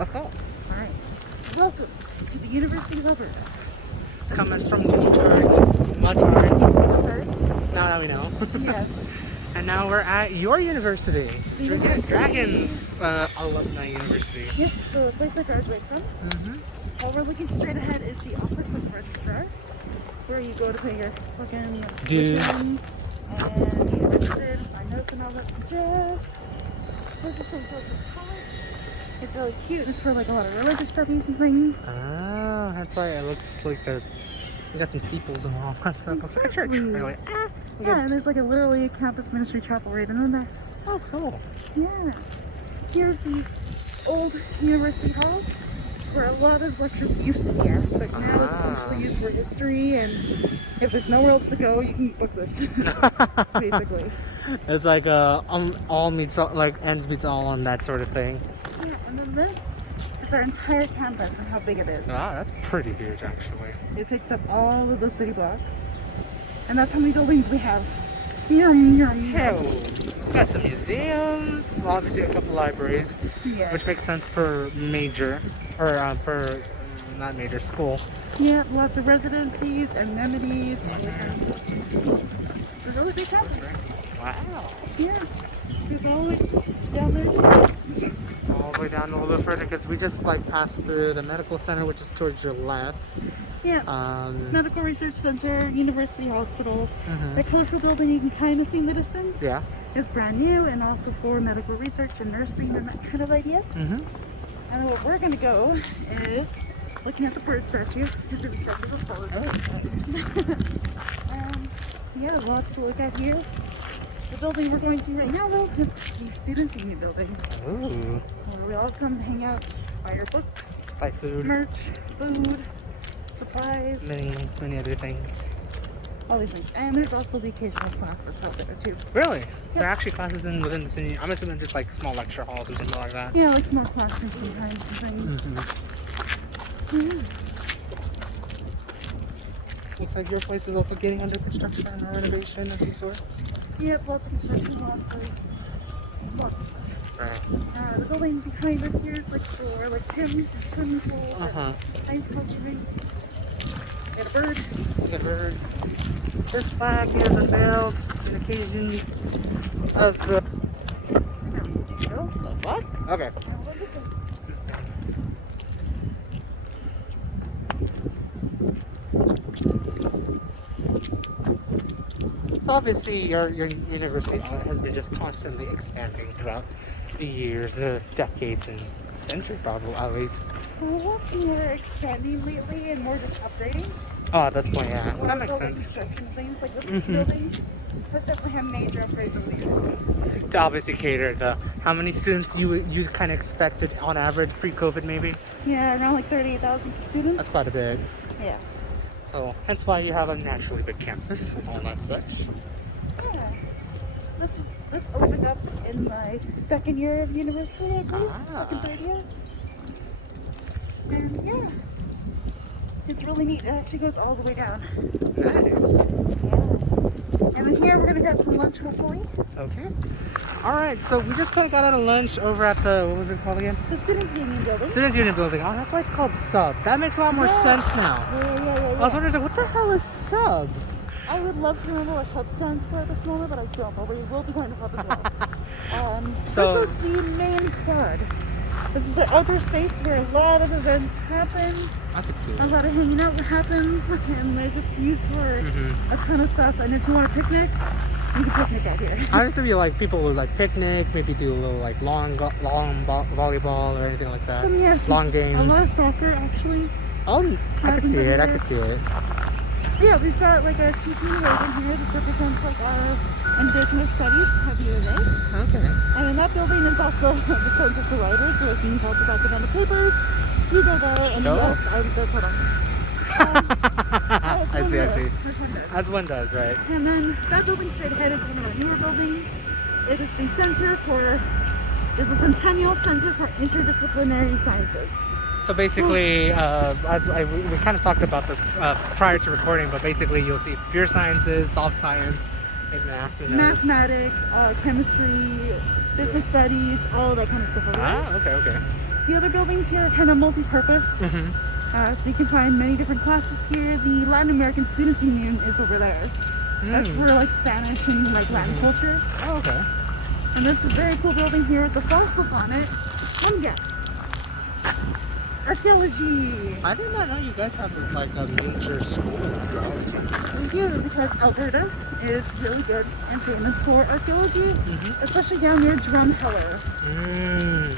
Let's go. Alright. Welcome to the University of Alberta. Coming from the Mutard. Now we know. Yeah. And now we're at your university. Dragyn's alumni university. Yes, the place I graduate from. Mm-hmm. While we're looking straight ahead is the office of Registrar, where you go to pay your fucking dues. tuition and get registered, sign notes and all that jazz. This is some sort of college. It's really cute. It's for like a lot of religious studies and things. Oh, that's why it looks like we got some steeples and all that stuff. Looks like a church, really. Yeah, and there's like literally a campus ministry chapel right in there. Oh, cool. Yeah. Here's the old university hall where a lot of lectures used to be at, but now it's mostly used for history, and if there's nowhere else to go, you can book this. Basically. It's like all meets all, like ends meets all on that sort of thing. Yeah, and then this is our entire campus and how big it is. Wow, that's pretty huge actually. It takes up all of those city blocks. And that's how many buildings we have. Oh, got some museums, well, obviously a couple libraries, Yes. which makes sense per major, or per, not major, school. Yeah, lots of residencies, amenities, all that kind of stuff. It's a really big campus. Wow. Yeah. It's all the way down there. All the way down a little bit further because we just like passed through the medical center, which is towards your left. Yeah. Medical Research Center, University Hospital. That colorful building you can kind of see in the distance. Yeah. It's brand new and also for medical research and nursing and that kind of idea. And what we're going to go is looking at the bird statue. Because the statue was forward. Yeah, lots to look at here. The building we're going to right now, though, is the Student Union building. Ooh. Where we all come hang out, buy your books, Buy food. merch, food, supplies, Many other things. all these things. And there's also the occasional class that's out there, too. Really? There are actually classes within the city. I'm assuming just like small lecture halls or something like that. Yeah, like small classrooms sometimes and things. Yeah. Looks like your place is also getting under construction or renovation of some sorts. Yep, lots of construction, lots of stuff. Right. The building behind us here is like for like gyms and swimming pools, and ice cold drinks. And a bird. A bird. This flag is unveiled in occasion of the... The what? Okay. So obviously your university has been just constantly expanding throughout the years, decades, and centuries probably at least. Well, less more expanding lately and more just upgrading. Oh, at this point, yeah. Well, That makes all the sense. construction things like this building has definitely had major upgrades over the years. To obviously cater to how many students you kind of expected on average pre-COVID maybe? Yeah, around like 38,000 students. That's quite a bit. Yeah. So hence why you have a naturally big campus and all that such. Yeah. This opened up in my second year of university, I believe. Second, third year. And yeah. It's really neat. It actually goes all the way down. Nice. Yeah. And then here we're gonna grab some lunch hopefully. Okay. Alright, so we just kind of got out of lunch over at the, what was it called again? The Students Union building. Students Union building. Oh, that's why it's called Sub. That makes a lot more sense now. Yeah. I was wondering, like, what the hell is Sub? I would love to remember what Hub stands for at this moment, but I don't. But we will be going to Hub as well. So it's the main quad. This is an outdoor space where a lot of events happen. I could see it. A lot of hanging out happens, and they're just used for a ton of stuff. And if you want a picnic, you can picnic out here. Obviously, like people would like picnic, maybe do a little like long volleyball or anything like that. Long games. A lot of soccer, actually. Oh, I could see it. I could see it. Yeah, we've got like a TP right in here. This represents like our Indigenous studies of UNA. Okay. And in that building is also the Center for Writers, where we can talk about academic papers. You go there, and yes, I was there put on. I see. As one does, right? And then that building straight ahead is one of our newer buildings. It is the there's a Centennial Center for Interdisciplinary Sciences. So basically, we kind of talked about this prior to recording, but basically you'll see pure sciences, soft science, and math. Mathematics, chemistry, business studies, all that kind of stuff. Okay. The other buildings here are kind of multi-purpose. So you can find many different classes here. The Latin American Students Union is over there. That's where like Spanish and like Latin culture. Oh, okay. And there's a very cool building here with the fossils on it. Come guess. Archaeology. I did not know you guys have like a major school in archaeology. We do, because Alberta is really good and famous for archaeology, especially down near Drumheller.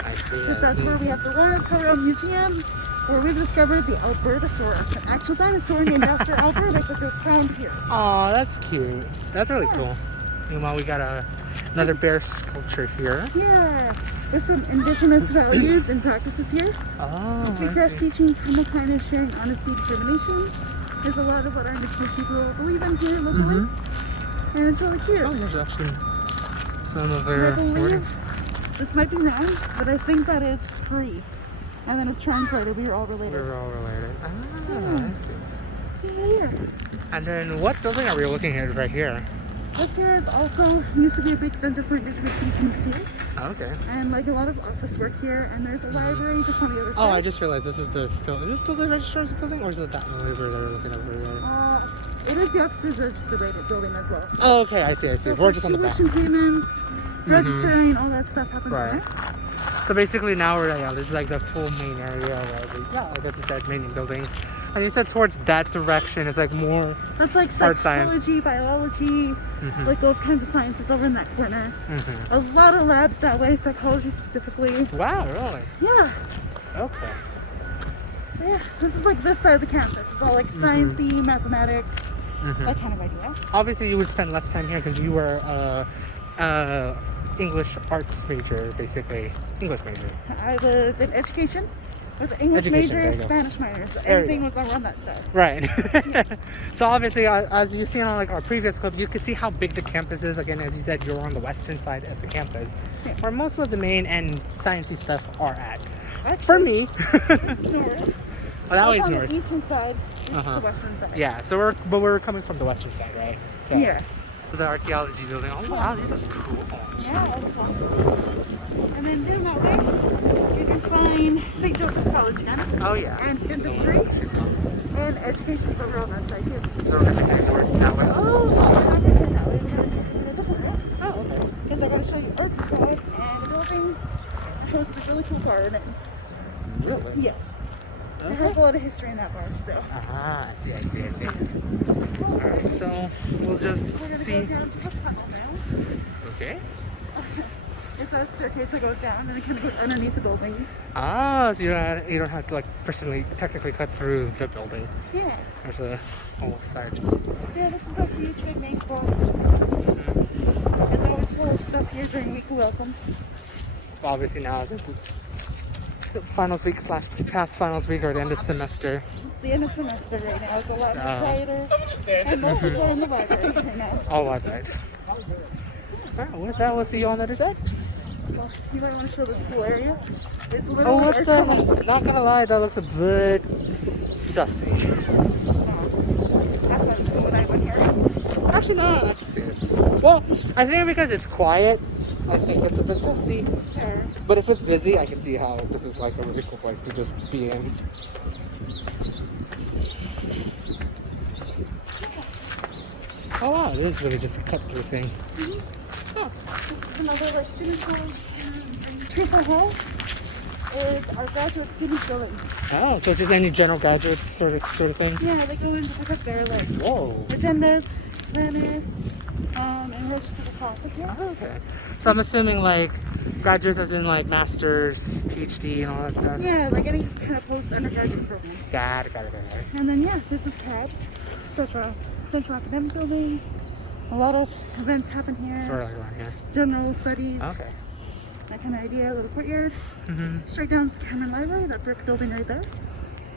I see. Because that's where we have the Watercolor Museum, where we've discovered the Albertosaurus, an actual dinosaur named after Alberta that was found here. Oh, that's cute. That's really cool. Meanwhile, we got another bear sculpture here. Yeah, there's some indigenous values and practices here. Oh, So sweetgrass teachings, humble kindness, sharing, honesty, determination. There's a lot of what our indigenous people believe in here locally. And it's really cute. Oh, there's actually some of I their believe this might be wrong, but I think that is free. And then it's translated, we are all related. We're all related. Ah, Yeah. I see. Yeah. And then what building are we looking at right here? This here is also, used to be a big center for indigenous teachings too. Okay. And like a lot of office work here, and there's a library just on the other side. Oh, I just realized this is is this still the Registrar's building, or is it that one over there looking over there? It is the officers register building as well. Oh, okay, I see. So We're just on the back. tuition payments, registering, all that stuff happens Right. there. So basically now this is like the full main area where like as you said, main buildings. And you said towards that direction is like more That's like art science. psychology, biology, like those kinds of sciences over in that corner. A lot of labs that way, psychology specifically. Wow, really? Yeah. Okay. So yeah, this is like this side of the campus. It's all like sciencey, mathematics, that kind of idea. Obviously you would spend less time here because you were English arts major, basically. English major. I was in education. I was an English Education, there major, you go. Spanish minor. So There you everything was around that side. Right. So obviously, as you've seen on like our previous clip, you can see how big the campus is. Again, as you said, you're on the western side of the campus, Yeah. where most of the main and sciencey stuff are at. Actually, For me, it's north. well, that way's on north. the eastern side. This is Uh-huh. the western side. Yeah. So we're coming from the western side, right? So Yeah. the archaeology building. Oh wow, this is cool. Yeah, all the fossils. And then down that way, you can find St. Joseph's College again. Oh yeah. And industry. And education's over on that side too. So we're gonna head towards that way. Oh, no, we're not going to that way. We're going to go a different route. Oh, okay. Because I'm going to show you art supply and the building has this really cool bar in it. Really? Yeah. It has a lot of history in that bar, so. Ah, I see. Alright, so we'll just We're going to see. go down to this tunnel now. Okay. It's a staircase that goes down and it kind of goes underneath the buildings. Ah, so you don't have to like personally technically cut through the building. Yeah. There's a whole side. Yeah, this is a huge big main floor. It's always full of stuff here during week welcome. Obviously now since it's finals week / past finals week or the end of semester. It's the end of semester right now. It's a lot So- more quieter. And most people are in the library right now. All right. Alright, with that, we'll see you on the other side. Well, you might want to show this cool area. It's Oh, literally what the archaeology. heck? Not gonna lie, that looks a bit sussy. I thought it was cool when I went here. Actually, no, I can see it. Well, I think because it's quiet, I think it's a bit sussy. Sure. But if it's busy, I can see how this is like a really cool place to just be in. Oh wow, it is really just a cut-through thing. Oh, this is another of our student halls. Triple Hall is our graduate student building. Oh, so just any general graduates sort of thing? Yeah, they go in to pick up their like Whoa. agendas, planners, and register the classes here. Oh, okay. So I'm assuming like graduates as in like masters, PhD and all that stuff? Yeah, like any kind of post-undergraduate program. Got it. And then yeah, this is CAD, Central Academic Building. A lot of events happen here. Sort of like around here. General studies, Okay. that kind of idea. A little courtyard. Mm-hmm. Straight down to the Cameron Library, that brick building right there.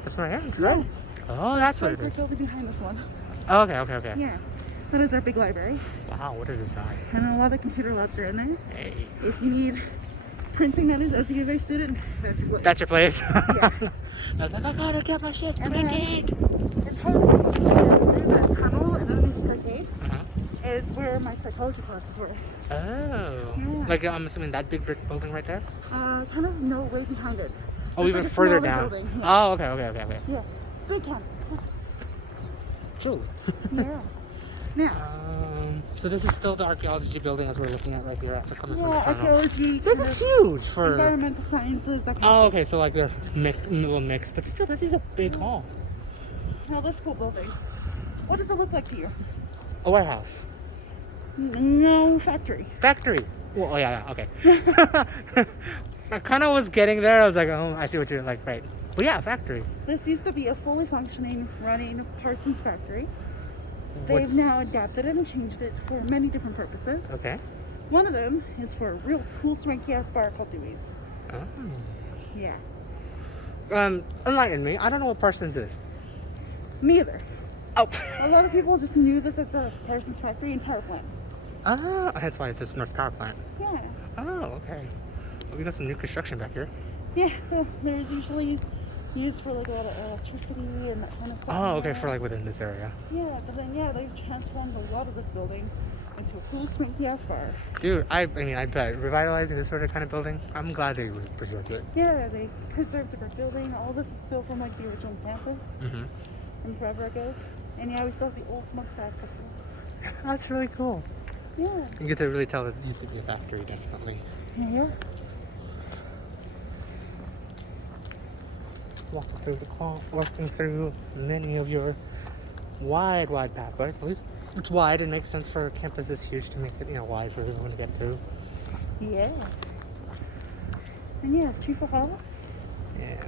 That's where I am, right? Oh, that's what it Brick is. building behind this one. Oh, okay. Yeah, that is our big library. Wow, what a design. And a lot of computer labs are in there. Hey. If you need printing, that is, as a UVA student, that's your place. That's your place? Yeah. I was like, I gotta get my shit And then- printed. It's hard to see through that tunnel and underneath the arcade Uh-huh. is where my psychology classes were. Oh. Yeah. Like, I'm assuming that big brick building right there? Kind of no way behind it. Oh, It's even like a further smaller down. building, yeah. Oh, okay. Yeah, big campus. Truly. Yeah. Now, So this is still the archaeology building as we're looking at right here after coming from the yeah, tunnel. archaeology, This kind is of huge for... environmental sciences, that kind Oh, of okay, so like they're little mix, but still, this is a big hall. stuff. Now, this cool building. What does it look like to you? A warehouse. No, factory. Factory. Well, oh yeah, okay. I kind of was getting there. I was like, oh, I see what you're like, right. Well, yeah, factory. This used to be a fully functioning, running Parsons factory. What's- They've now adapted it and changed it for many different purposes. Okay. One of them is for a real cool swanky ass bar called Dewey's. Oh. Yeah. Enlighten me. I don't know what Parsons is. Me either. Oh. A lot of people just knew this as a Parsons factory and power plant. Ah, that's why it says North Power Plant. Yeah. Oh, okay. Well, we got some new construction back here. Yeah, so there's usually used for like a lot of electricity and that kind of stuff. Oh, okay, for like within this area. Yeah, but then they've transformed a lot of this building into a cool swanky ass bar. Dude, I mean, I bet revitalizing this sort of kind of building, I'm glad they preserved it. Yeah, they preserved the brick building. All this is still from like the original campus Mm-hmm. from forever ago. And yeah, we still have the old smokestacks up there. That's really cool. Yeah. You get to really tell this used to be a factory, definitely. Yeah. Walking through many of your wide pathways. At least it's wide. It makes sense for a campus this huge to make it, wide for everyone to get through. Yeah. And yeah, Chief of Hall. Yeah.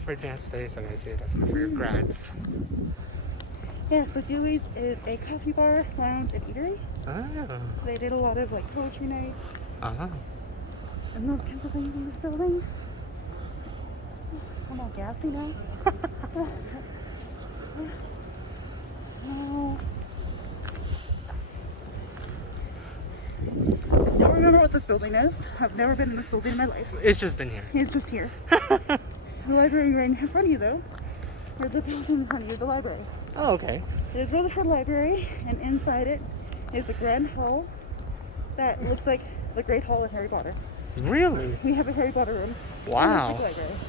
For advanced studies, I guess that's for your grads. Yeah, so Dewey's is a coffee bar, lounge, and eatery. Oh. They did a lot of like poetry nights Uh-huh. and those kinds of things in this building. I'm all gassy now. No. I don't remember what this building is. I've never been in this building in my life. It's just been here. It's just here. The library right in front of you, though. Or the building in front of you, the library. Oh, okay. There's Redford Library, and inside it is a grand hall that looks like the Great Hall in Harry Potter. Really? We have a Harry Potter room. Wow. In this big library.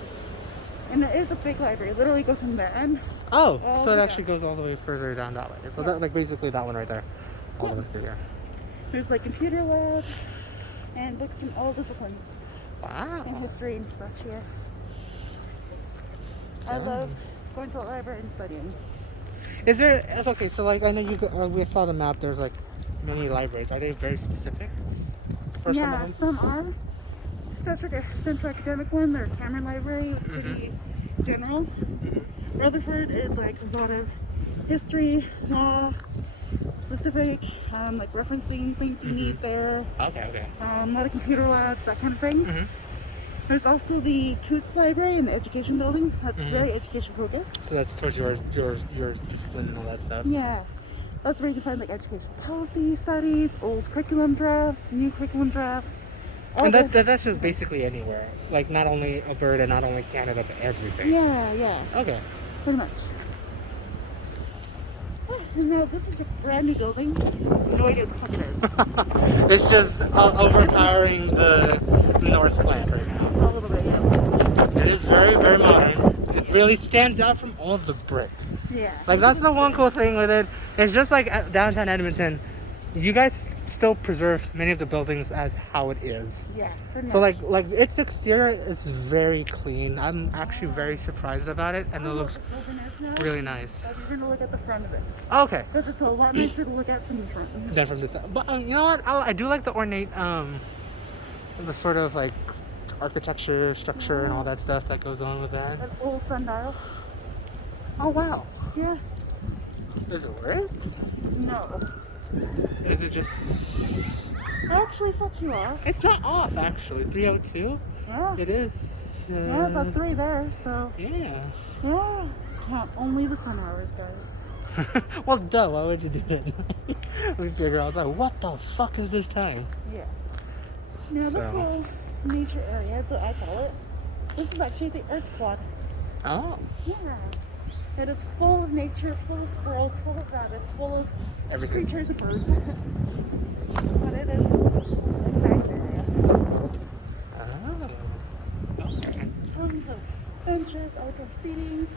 And it is a big library. It literally goes from the end. Oh, all so the it way actually down. goes all the way further down that way. So Yeah. that, like, basically that one right there. All the way through here. There's like computer labs and books from all disciplines and Wow. history and such here. I love going to the library and studying. Is there, it's okay, so like, I know we saw the map, there's like many libraries. Are they very specific for some Yeah, of them? some are. Central Academic one, their Cameron Library was pretty general. Rutherford is like a lot of history, law, specific, like referencing things you need there. Okay. A lot of computer labs, that kind of thing. Mm-hmm. There's also the Kutz Library in the education building. That's very education focused. So that's towards your discipline and all that stuff. Yeah, that's where you can find like education policy studies, old curriculum drafts, new curriculum drafts. And that's just basically anywhere. Like not only Alberta, not only Canada, but everything. Yeah, Okay. pretty much. And now this is a brand new building. No idea what the fuck it is. It's just overpowering the north plant right now. A little bit, yeah. It is very, very modern. It really stands out from all of the brick. Yeah. Like that's the one cool thing with it. It's just like at downtown Edmonton. You guys still preserve many of the buildings as how it is. Yeah, pretty So much. like its exterior is very clean. I'm actually very surprised about it, and it looks What this building is now? really nice. You're gonna look at the front of it. Okay. Because it's a lot nicer to look at from the front. Then from this side. But you know what? I do like the ornate, the sort of like architecture, structure, and all that stuff that goes on with that. An old sundial. Oh wow. Yeah. Is it worth? No. Is it just? Actually, it's not too off. It's not off actually. 302. Yeah. It is. Yeah, it's a 3 there, so. Yeah. Yeah. Count only the sun hours, guys. Well, duh. Why would you do that? We figure. I was like, what the fuck is this time? Yeah. Now, this So. little nature area is what I call it. This is actually the Earth Quad. Oh. Yeah. It is full of nature, full of squirrels, full of rabbits, full of Everything. creatures and birds. But it is a nice area. benches, outdoor seating.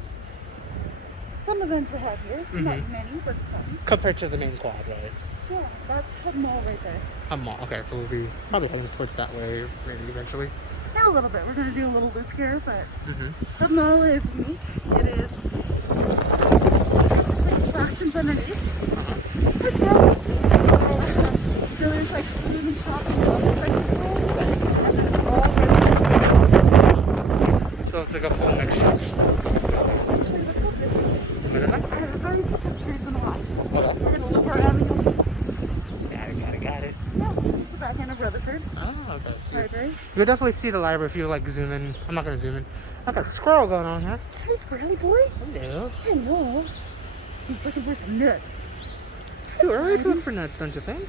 Some events were held here, not many, but some. Compared to the main quad, right? Yeah, that's the mall right there. A mall. Okay, so we'll be probably heading towards that way maybe eventually. In a little bit. We're going to do a little loop here, but the mall is unique. It is basically fashions underneath. As well. So there's like food and shopping on the second floor, and then it's all residential. So it's like a full mixture. Actually, let's go this way. What is that? I've already seen some trees in the lot. Hold on. We're going to look around and you'll see. Got it. Yeah, so this is the back end of Redford Oh, okay. So Library. you'll definitely see the library if you like zoom in. I'm not gonna zoom in. I got a squirrel going on here. Hey, Squirrely boy. Hello. Hello. He's looking for some nuts. Too early to look for nuts, don't you think?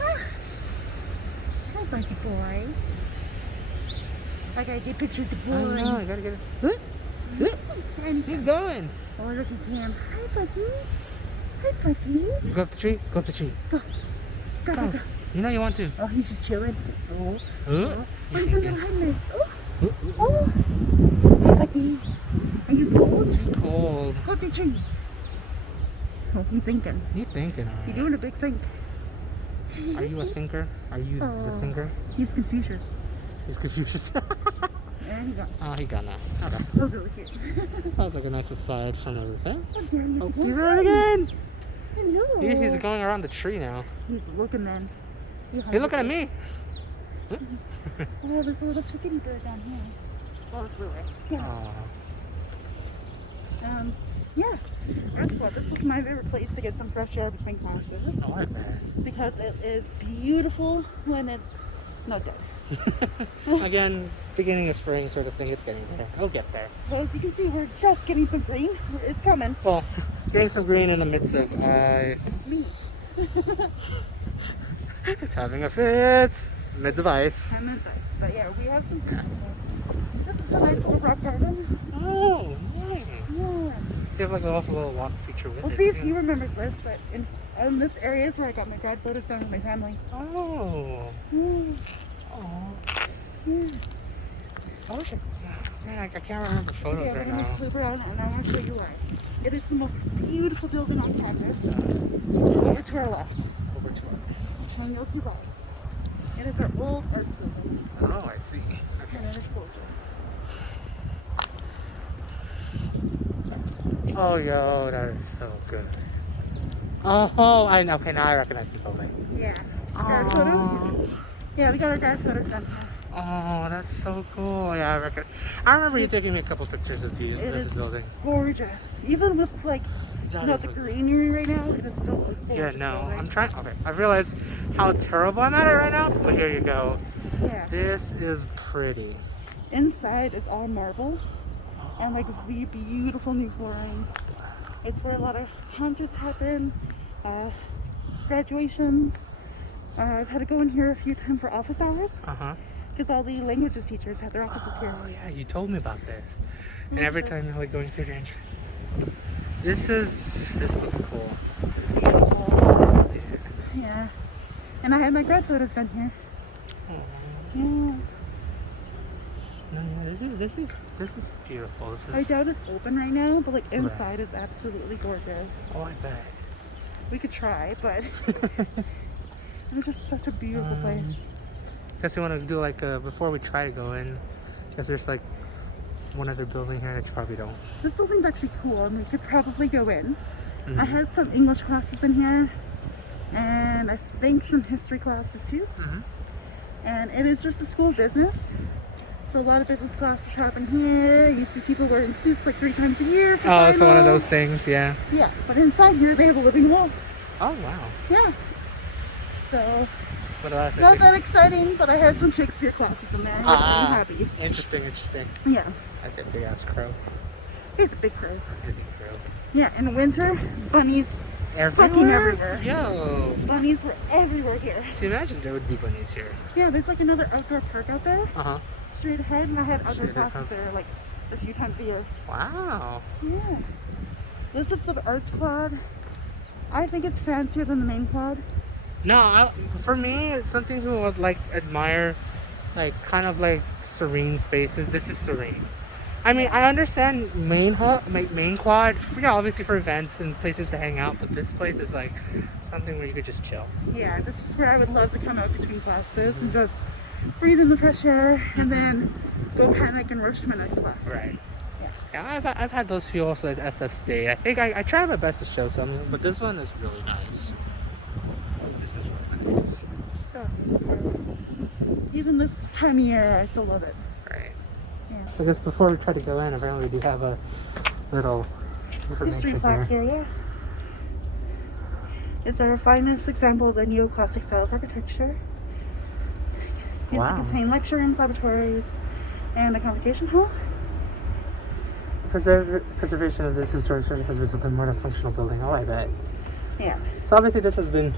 Hi, Bucky boy. I gotta get pictures of the boy. I know, I gotta get it. And Keep going. oh, look at him. Hi, Bucky. Hi, Bucky. Go up the tree. Go up the tree. Go, Go. go. You know you want to. Oh, he's just chilling. Oh, Oh. where's the little headlights? Oh, oh. Hi, Bucky. Are you cold? Cold. Go up the tree. Oh, he's thinking. You thinking, You're alright. doing a big think. Are you a thinker? Are you the thinker? He's Confucius. He's confused. There you go. Oh, he got now. Okay. That was really cute. That was like a nice aside from everything. Oh, there he is Oh, again. he's around again. Hello. He's going around the tree now. He's looking then. He's looking at me. Oh, there's a little chickadee bird down here. Oh, it's really yeah. Yeah. Guess what? This was my favorite place to get some fresh air between classes Oh, I bet. because it is beautiful when it's not dark. Again, beginning of spring sort of thing. It's getting there. It'll get there. Well, as you can see, we're just getting some green. It's coming. Well, getting some green in the midst of ice. It's having a fit. Midst of ice. I'm inside. But yeah, we have some green. This is a nice little rock garden. Oh, nice. Yeah. So you have like also a little walk feature with We'll it. see if too. he remembers this, but in this area is where I got my grad photos done with my family. Oh. Yeah. Oh. Yeah. I wish man, I can't remember photos Yeah, right we're gonna now. flip around and I want to show you why. It is the most beautiful building on campus. Over to our left. Over to it. And you'll see why. It is our old art building. Oh, I see. And it is gorgeous. Oh, yo, that is so good. Oh, I know. Okay, now I recognize the building. Yeah. Grad photos? Yeah, we got our grad photos done here. Oh, that's so cool. Yeah, I remember you taking me a couple pictures of the It this is building. gorgeous. Even with like That not is the so- greenery right now, it is still a gorgeous Yeah, no, building. I'm trying. Okay, I realize how terrible I'm at it right now, but here you go. Yeah. This is pretty. Inside is all marble and like the beautiful new flooring. It's where a lot of concerts happen, graduations. I've had to go in here a few times for office hours Uh-huh. because all the languages teachers had their offices here. Oh, yeah, you told me about this. And every time you're like going through the entrance. This looks cool. Beautiful. Yeah. And I had my grad photos done here. Oh, Yeah. no, yeah, this is beautiful. This I is. doubt it's open right now, but like inside is absolutely gorgeous. Oh, I bet. We could try, but it's just such a beautiful place. Guess we want to do like before we try to go in. Guess there's like one other building here that you probably don't. This building's actually cool and we could probably go in. Mhm. I had some English classes in here and I think some history classes too. Mhm. And it is just the school of business. So a lot of business classes happen here. You see people wearing suits like 3 times a year. For Oh, it's one of those finals. things, yeah. Yeah, but inside here they have a living wall. Oh, wow. Yeah. So What else? not that exciting, but I had some Shakespeare classes in there. Which I'm happy. Interesting. Yeah. That's a big ass crow. He's a big crow. Big crow. Yeah, in winter, bunnies. Fucking everywhere. Yo. Bunnies were everywhere here. Can you imagine there would be bunnies here? Yeah, there's like another outdoor park out there, Uh-huh. straight ahead, and I had outdoor Straight classes ahead. there like a few times a year. Wow. Yeah. This is the arts quad. I think it's fancier than the main quad. No, for me, it's something who would like admire, like kind of like serene spaces. This is serene. I mean, I understand main quad, yeah, obviously for events and places to hang out, but this place is like something where you could just chill. Yeah, this is where I would love to come out between classes and just breathe in the fresh air and then go panic and rush to my next class. Right. Yeah. Yeah, I've had those few also at SF State. I think I try my best to show something, but this one is really nice. This is really nice. So, even this time of year, I still love it. Right. Yeah. So I guess before we try to go in, apparently we do have a little History information plaque here. here, yeah. It's our finest example of the neoclassic style of architecture. Used Wow. to contain lecture rooms, laboratories, and a convocation hall. Preservation of this historic structure has resulted in more than functional building. Oh, I bet. Yeah. So obviously this has been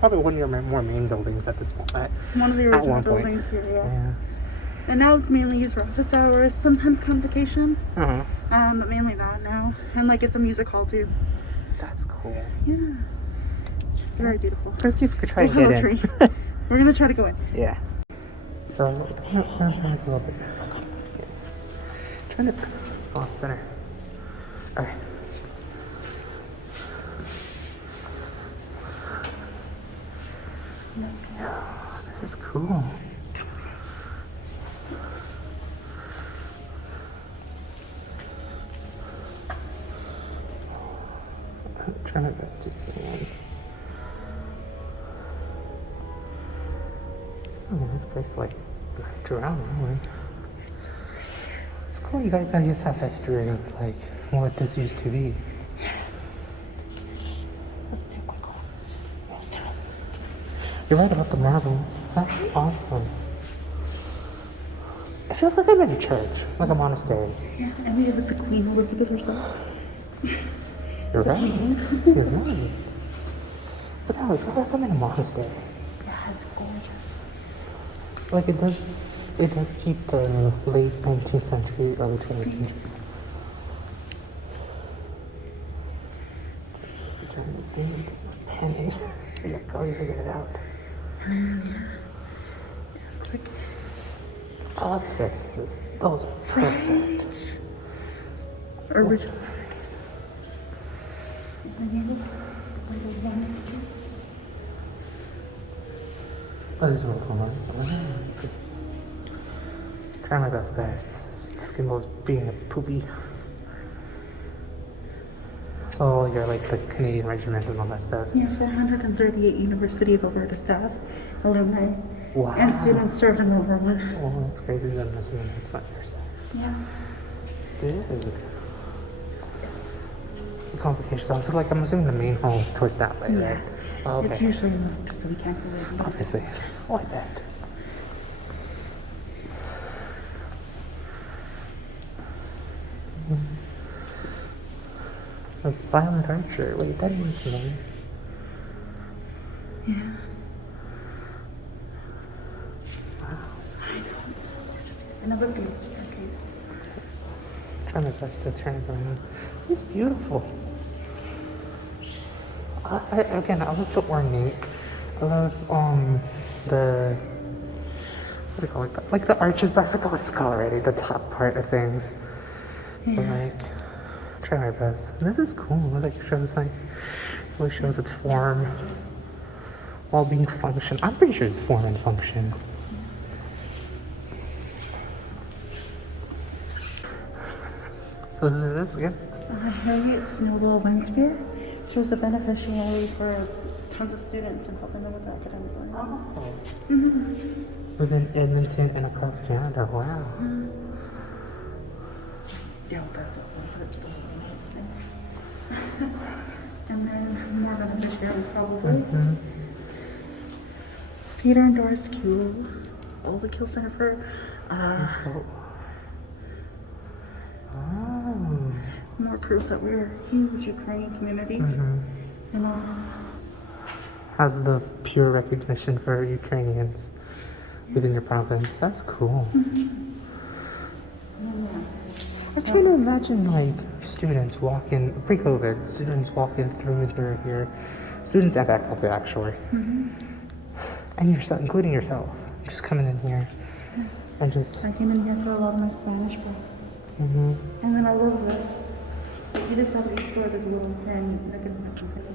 probably one of your more main buildings at this point. One of the At original one point. buildings here, yeah. Yeah. And now it's mainly used for office hours, sometimes convocation, Uh-huh. but mainly not now. And like it's a music hall too. That's cool. Yeah. Very beautiful. Let's see if we could try to Hello, get tree. in. We're gonna try to go in. Yeah. So, a little bit. Trying to. Oh, center. Alright. This is cool. I'm trying my best to get in. It's not a nice place to like drown, really. It's cool you guys just have history of like what this used to be. Let's take a quick look. Let's do it. You're right about the marble. That's awesome. It feels like I'm in a church, like a monastery. Yeah, and we have the Queen Elizabeth herself. You're right. You're right. But no, it feels like I'm in a monastery. Yeah, it's gorgeous. Like it does keep the late 19th century, early 20th century. Just to turn this thing, it's not panning. There you go, you figured it out. Quick. I love the staircases. Those are perfect. Original staircases. And then you there's one next to it. Oh, these are really cool, right? Try my best, guys. This gimbal is being a poopy. So you're like the Canadian regiment and all that stuff. Yeah, 438 University of Alberta staff, alumni, Wow. and students served in World War I. Oh, that's crazy. I'm assuming that's fun yourself. Yeah. Dude. It's the complications. Also, like, I'm assuming the main hall is towards that way, right? Oh, okay. It's usually locked, so we can't go in. Obviously. Oh, I bet. A violent archer. Wait, that means familiar. Yeah. Wow. I know, it's so gorgeous here. Another beautiful staircase. Try my best to turn it around. It's beautiful. Again, I love the ornate. I love the what do you call it? Like the arches, but I forgot what it's called already. The top part of things. Yeah. But like, try my best. And this is cool. It like shows like really shows its form while being function. I'm pretty sure it's form and function. So this is good. Harriet Snowball Winspear. She was a beneficiary for tons of students and helping them with academic learning. Oh. Within Edmonton and across Canada. Wow. Yeah, that's all, but it's still a nice thing. And then more beneficiaries probably. Peter and Doris Kuhl, all the Kuhl Center for Oh. more proof that we're a huge Ukrainian community. You know, Has the pure recognition for Ukrainians within your province. That's cool. I'm trying to imagine like students walking pre-COVID, students walking through and through here, students and faculty actually, and yourself, including yourself, just coming in here and just I came in here for a lot of my Spanish class. And then I love this. Either side of each door there's a little cranny that can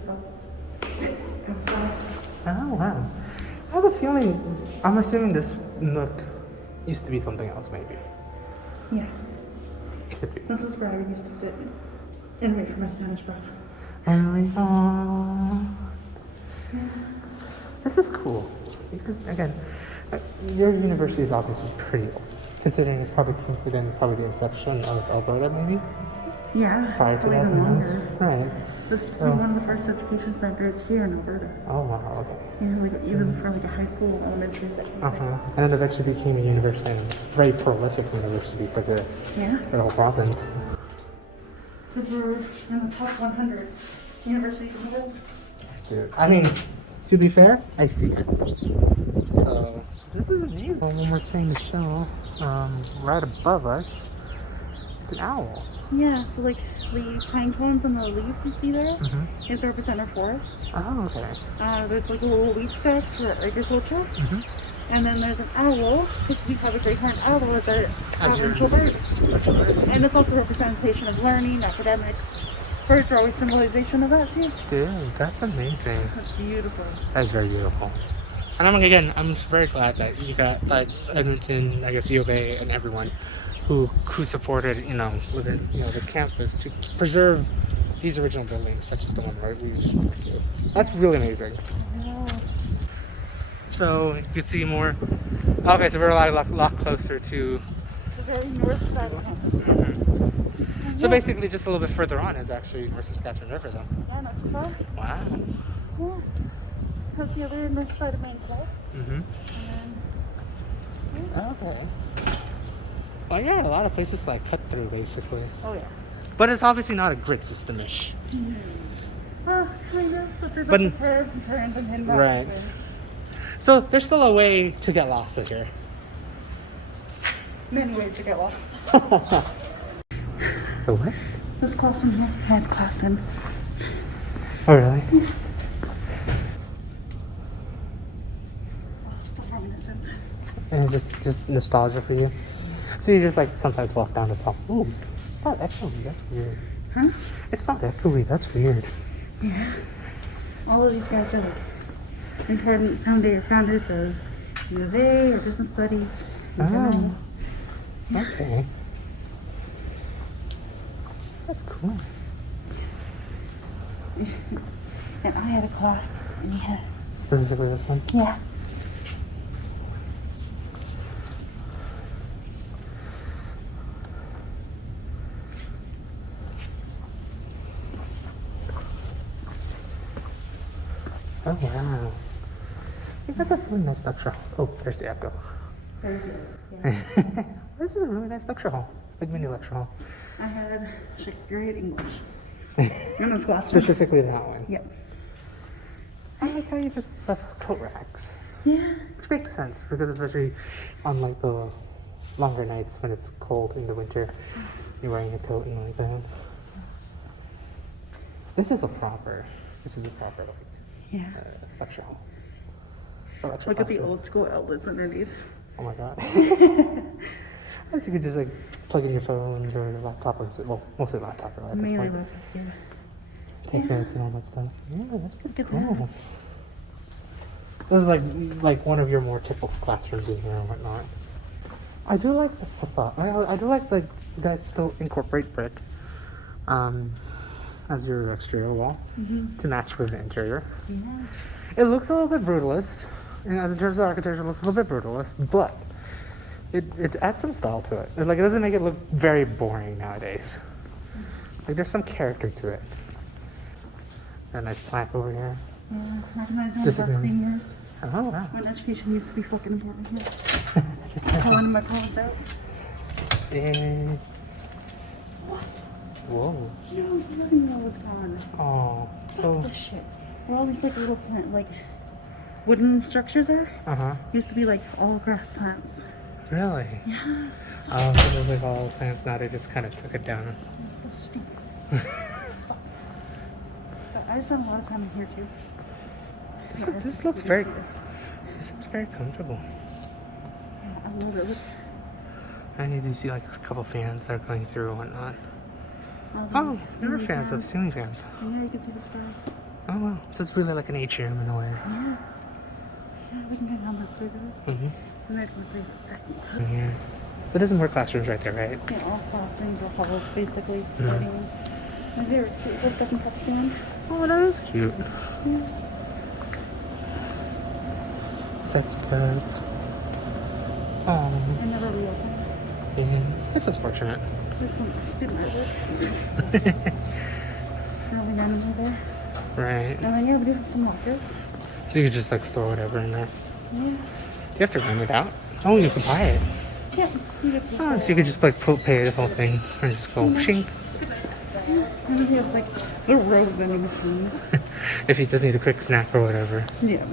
bust outside. Oh, wow. I have a feeling, I'm assuming this nook used to be something else, maybe. Yeah. It could be. This is where I used to sit and wait for my Spanish prof. And this is cool. Because, again, your university is obviously pretty old, considering it probably came within probably the inception of Alberta, maybe? Yeah, Prior to probably that, even longer. Right. This is one of the first education centers here in Alberta. Oh, wow, okay. Yeah, like even for like a high school, elementary, that kind of thing. And then eventually became a university, and a very prolific university for the whole province. Because we're in the top 100 universities in the world. Dude, I mean, to be fair, I see it. So, this is amazing. One more thing to show, right above us, it's an owl. Yeah, so like the pine cones and the leaves you see there, these represent our forests. Oh, okay. There's like little leaf stacks for agriculture. And then there's an owl, because we have a great horned owl as our provincial bird. And it's also a representation of learning, academics. Birds are always symbolization of that too. Dude, that's amazing. That's beautiful. That's very beautiful. And I'm very glad that you got Edmonton, I guess U of A, and everyone who supported, within, this campus to preserve these original buildings, such as the one right we just walked through. That's really amazing. Yeah. So you can see more. Okay, so we're a lot closer to The very north side of campus. So basically, just a little bit further on is actually North Saskatchewan River, though. Yeah, not too far. Wow. Yeah. That's the other north side of Main Club. And then, Okay. Well, yeah, a lot of places to cut through, basically. oh yeah. But it's obviously not a grid system-ish. Kind of. But there's But- lots of curves and turns and hidden Right. back. So there's still a way to get lost in here. Many ways to get lost. The what? This classroom here had class in. Oh, really? Oh, so reminiscent. And just nostalgia for you. So you just sometimes walk down this hall. Ooh, it's not echoey. That's weird. Huh? It's not echoey. That's weird. Yeah. All of these guys are founders of U of A or business studies. Oh. Okay. That's cool. And I had a class, and he had. Specifically this one? Yeah. Oh, wow. I think that's a really nice lecture hall. Oh, there's the echo. There's it. Yeah. This is a really nice lecture hall. Big mini lecture hall. I had Shakespeare English. In the classroom. Specifically that one. Yep. I like how you just have coat racks. Yeah. Which makes sense because especially on the longer nights when it's cold in the winter, you're wearing a coat and like that. This is a proper Yeah. lecture hall. Or lecture Look at the classroom. old school outlets underneath. Oh my god. As you could just plug in your phones or your laptop, well, mostly laptop at this Mainly point. laptops, yeah. Take notes and all that stuff. Yeah, that's pretty Look at cool. This is like one of your more typical classrooms in here and whatnot. I do like this facade. I do like you guys still incorporate brick as your exterior wall to match with the interior. Yeah. It looks a little bit brutalist, and as in terms of architecture, it looks a little bit brutalist, but it adds some style to it. It doesn't make it look very boring nowadays. There's some character to it. Got a nice plaque over here. Yeah. Recognizing This our is nice. years Oh wow. when education used to be fucking important here. Pulling my clothes out. And whoa. No, nothing was gone. Oh, so Oh shit. Where all these little wooden structures are used to be all grass plants. really? Yeah. So those all plants now. They just kind of took it down. It's so stupid. But I spent a lot of time in here too. This looks very comfortable. Yeah, I love it. And you do see like a couple fans that are going through and whatnot. All the Oh, there are ceiling fans of ceiling fans. Yeah, you can see the sky. Oh wow, so it's really like an atrium in a way. Yeah. Yeah, we can go down this way though. Mm-hmm. And there's one thing second. Yeah. So there's more classrooms right there, right? Yeah, all classrooms are halls basically. Starting. My favorite cute little second cup stand. Oh, that is cute. Yeah. Second cup. Oh, I never reopened. yeah. It's unfortunate. There's some student artwork. Really animal there. Right. And then yeah, we do have some lockers. So you could just like store whatever in there. Yeah. You have to rent it out. Oh, you can buy it. Yeah. You get the Oh, so you could just like pay the whole thing and just go shink. And then we have like the road vending machines. If he does need a quick snack or whatever. Yeah.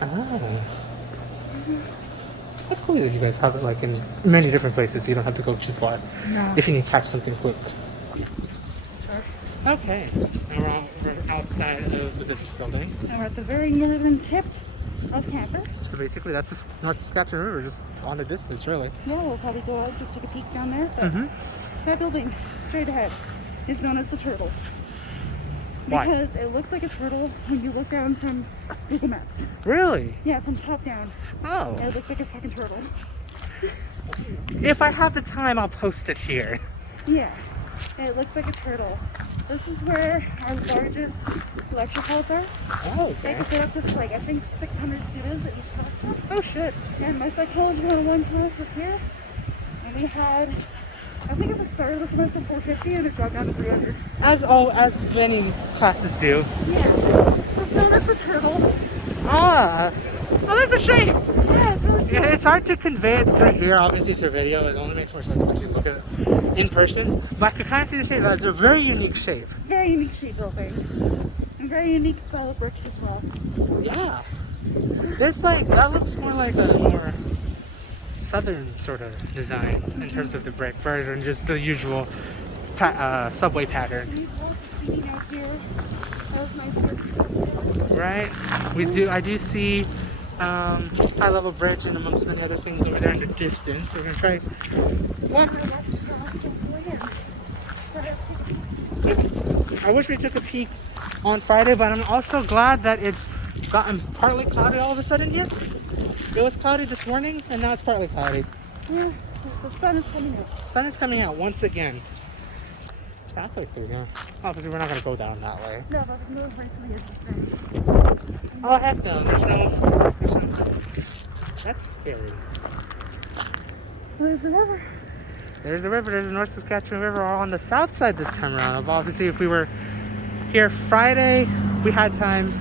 Oh. That's cool that you guys have it like in many different places so you don't have to go too far. No. If you need to catch something quick. Sure. Okay. Now we're outside of this building. And we're at the very northern tip of campus. So basically that's the North Saskatchewan River, just on the distance really. Yeah, we'll probably go out, just take a peek down there. But Mm-hmm. that building, straight ahead, is known as the Turtle. Why? Because it looks like a turtle when you look down from Google Maps. Really? Yeah, from top down. Oh. It looks like a fucking turtle. If I have the time, I'll post it here. Yeah, it looks like a turtle. This is where our largest lecture halls are. Oh, They okay. could fit up to like, I think 600 students at each classroom. Oh, shit. And my psychology 101 class was here. And we had, I think at the start of the semester, 450 and it dropped down to 300. As many classes do. Yeah. So it's known as the turtle. Ah, I like the shape. Yeah, it's really Yeah, it's hard to convey it through here, obviously through video. It only makes more sense once you look at it in person. But I could kind of see the shape. It's a very unique shape. very unique shape building. And very unique style of brick as well. Yeah. It's like, that looks more like a more southern sort of design in terms of the brick, rather than just the usual subway pattern. These walls speaking out here. That was nice for Right? I do see high level bridge and amongst many other things over there in the distance. So we're gonna try walk. I wish we took a peek on Friday, but I'm also glad that it's gotten partly cloudy all of a sudden here. It was cloudy this morning and now it's partly cloudy. Yeah, the sun is coming out. Sun is coming out once again. Traffic through here. Obviously we're not gonna go down that way. No, but we move right to the edge of the Oh heck no, there's no. That's scary. Where's the river? There's the river, there's the North Saskatchewan River all on the south side this time around. Obviously, if we were here Friday, if we had time,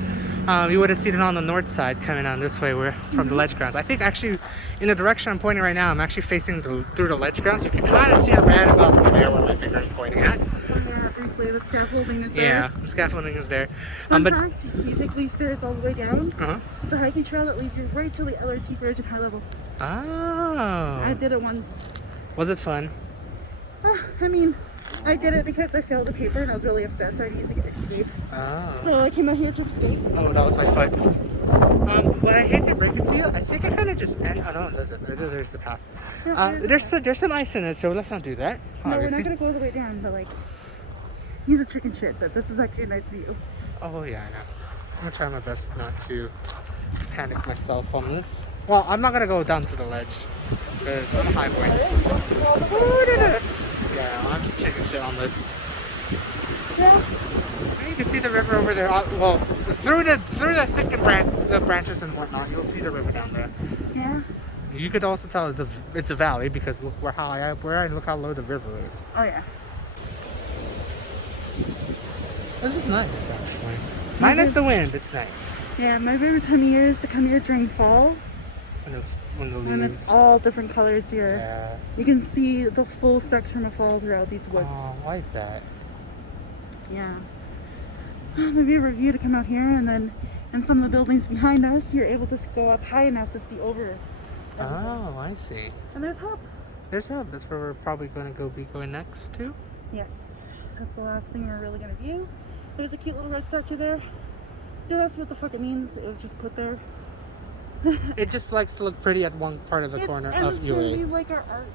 you would have seen it on the north side coming on this way from the ledge grounds. I think actually, in the direction I'm pointing right now, I'm actually facing through the ledge grounds. You can kind of see it right about there where my finger is pointing at. Yeah, briefly, the scaffolding is there. Yeah, the scaffolding is there. Fun But fact, you take these stairs all the way down. uh-huh. It's a hiking trail that leads you right to the LRT bridge at high level. Oh, I did it once. was it fun? I mean, I did it because I failed the paper and I was really upset, so I needed to get escape. Oh. So I came out here to escape. Oh, that was my foot. But I hate to break it to you, I think I kind of just end. Oh no, there's the path. There's some ice in it, so let's not do that. No, we're Obviously. not gonna go all the way down, but like, he's a chicken shit, but this is actually a nice view. Oh yeah, I know. I'm gonna try my best not to panic myself on this. Well, I'm not gonna go down to the ledge because I'm a high boy. Yeah, I'm chicken shit on this. Yeah. You can see the river over there. Well, through the thick and the branches and whatnot, you'll see the river down there. Yeah. You could also tell it's a valley because look where high up we're and look how low the river is. Oh yeah. This is nice actually. Minus the wind, it's nice. Yeah, my favorite time of year is to come here during fall. When the And leaves. it's all different colors here. Yeah. You can see the full spectrum of fall throughout these woods. Oh, I like that. Yeah. Maybe a review to come out here, and then in some of the buildings behind us, you're able to go up high enough to see over. Oh, I see. And there's Hub. There's Hub. That's where we're probably going to be going next to. Yes. That's the last thing we're really going to view. There's a cute little red statue there. Yeah, that's what the fuck it means. It was just put there. It just likes to look pretty at one part of the corner and of it's gonna be UA. like our art.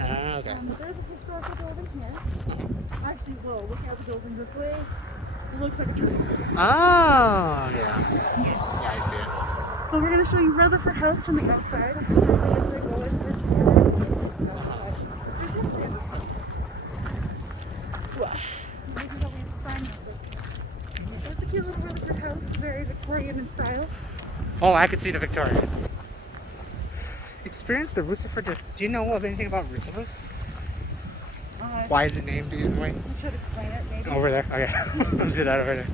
Okay. There's a historical building here. Actually, whoa, look at the building this way. It looks like a church. Oh, yeah. Yeah, I see it. But we're going to show you Rutherford House from the outside. There's history in this house. Maybe they'll leave the sign up. It's a cute little Rutherford house, very Victorian in style. Oh, I could see the Victorian. Experience the Rutherford. Do you know of anything about Rutherford? Why is it named in a way? I should explain it, maybe. Over there? Okay. Let's do that over there.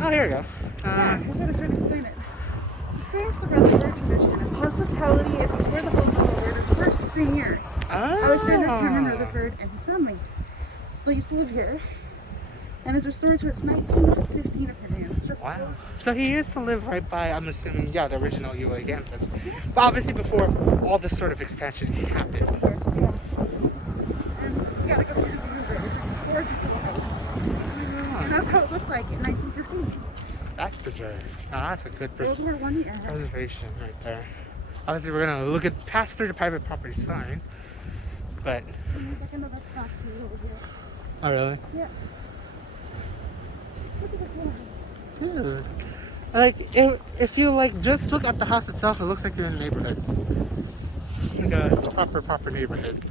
Oh, here we go. Yeah, I should explain it. Experience the Rutherford tradition of hospitality as he toured the homes of Alberta's first premier, Alexander Cameron Rutherford, and his family. They used to live here, and it's restored to its 1915 appearance. Just wow. So he used to live right by, I'm assuming, yeah, the original UA campus. But obviously before all this sort of expansion happened. Yes, yeah. And you gotta go see the view there. It's a gorgeous little house. And that's how it looked like in 1915. That's preserved. Oh, that's a good World War I era. preservation right there. Obviously we're gonna look at pass through the private property sign. But And there's like another factory over here. oh really? Yeah. Look at this little house. Dude. Like if you like just look at the house itself, it looks like you're in a neighborhood. Like a proper neighborhood.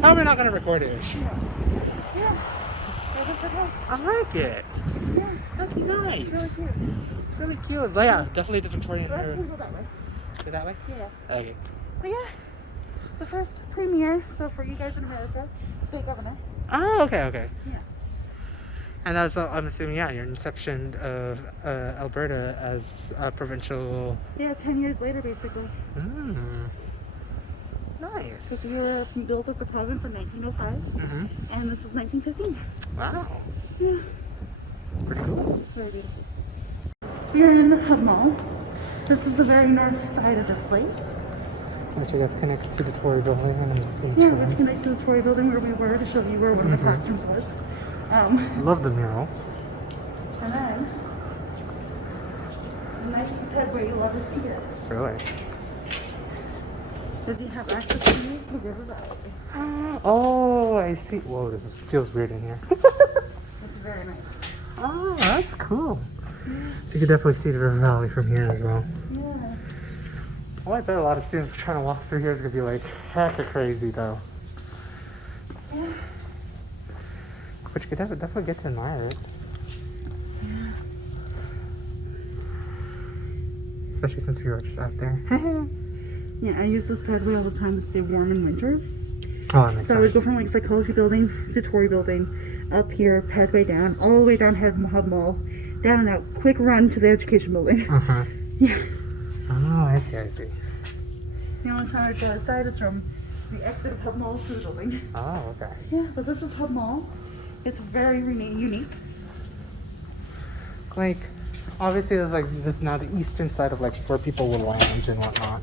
How am I not gonna record it? Yeah. Rutherford House. I like it. Yeah. That's nice. It's really cute. It's really cute. But yeah, definitely the Victorian So I era. can go that way. Go that way? Yeah. Okay. But yeah, the first premier, so for you guys in America, state governor. Oh, okay. Yeah. And that's, I'm assuming, yeah, your inception of Alberta as a provincial. Yeah, 10 years later, basically. Nice. Because we were built as a province in 1905, and this was 1915. Wow. Yeah. Pretty cool. Very beautiful. We are in the pub mall. This is the very north side of this place. Which I guess connects to the Tory building. Yeah, which connects to the Tory building where we were to show you where one of the classrooms was. Love the mural. And then, the nicest headway you'll ever see here. Really? Does he have access to the river valley? Oh, I see. Whoa, feels weird in here. It's very nice. Oh, that's cool. So you can definitely see the river valley from here as well. Yeah. Oh, I bet a lot of students trying to walk through here is gonna be like hecka crazy though. Yeah. But you could definitely get to admire it. Yeah. Especially since we were just out there. Yeah, I use this pathway all the time to stay warm in winter. Oh, that makes So I would go sense. from like psychology building to Tory building, up here, pathway down, all the way down Hub Mall, down and out, quick run to the education building. Yeah. Oh, I see. The only time I go outside is from the exit of Hub Mall to the building. Oh, okay. Yeah, but this is Hub Mall. It's very unique. Like, obviously there's like this now the eastern side of like where people will lounge and whatnot.